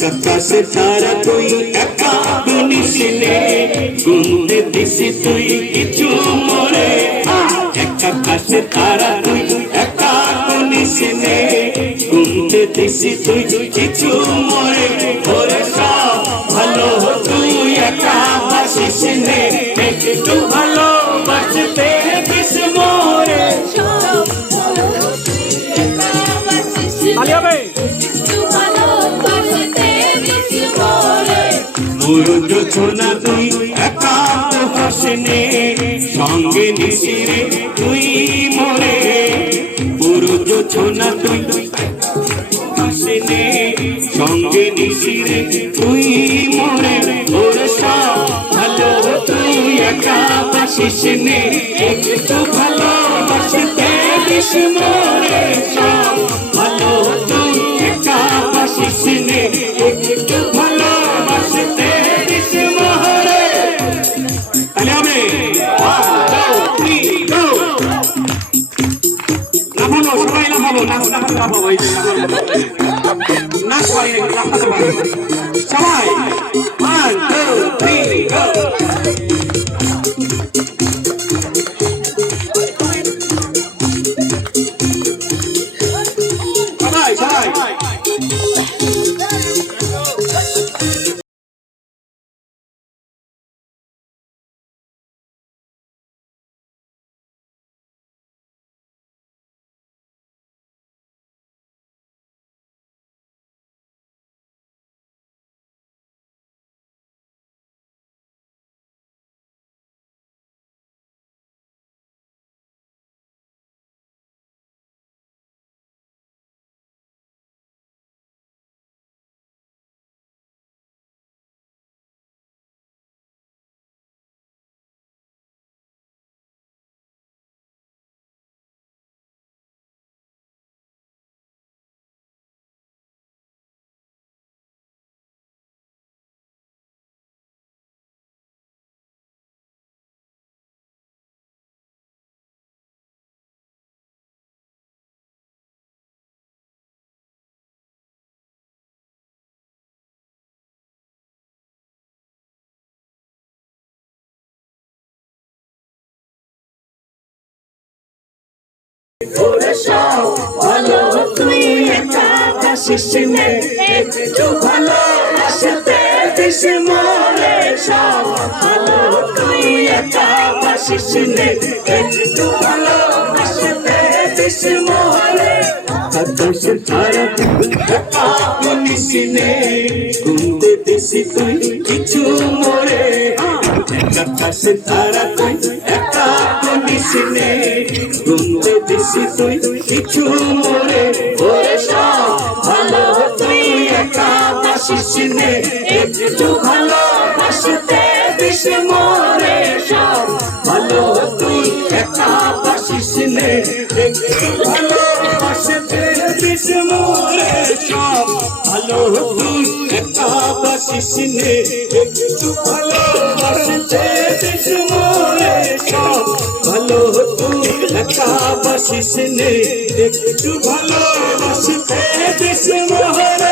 আকাশে তারা তুই একা গুনিস নে, গুনতে দিছি তুই কিছু মোরে। আকাশে তারা তুই একা গুনিস নে, গুনতে দিছি তুই কিছু মোরে। ওরে সব ভালো তুই একা বাসিস নে, একটু ভালো বাসতে দিস মোরে। মুরুজ ছোনা তুই একা হাসনে, সঙ্গে নিশিরে তুই মোরে। মুরুজ ছোনা তুই হাসনে, সঙ্গে নিশিরে তুই মোরে। ওরে সব ভালো তুই একা বাসিস নে, একটু ভালো বাসতে দিস মোরে। সব ভালো তুই একা বাসিস নে, একটু ভালো বাসতে দিস মোরে। তাহলে হবে 1 2 3 গো। লাফাবো সবাই, লাফাবো লাফাবো এই যে না সবাই লাফাতে পারে সবাই। 1 2 3 গো। সবাই সবাই ওরে সব ভালো তুই একা বাসিস নে, একটু ভালো বাসতে দিস মোরে। সব ভালো তুই একা বাসিস নে, একটু ভালো বাসতে দিস মোরে। আকাশে তারা তুই একা গুনিস নে, গুনতে দিছি তুই কিছু মোরে। আকাশে তারা তুই একা গুনিস নে, গুনতে দিছি তুই কিছু মোরে। ওরে সব ভালো তুই একা বাসিস নে, একটু ভালো বাসতে দিস মোরে। সব ভালো তুই একা বাসিস নে, একটু ভালো বাসতে দিস মোরে। সব ভালো তুই একা বাসিস নে, একটু ভালো বাসতে দিস মোরে। সব ভালো তুই একা বাসিস নে, একটু ভালো বাসতে দিস মোরে।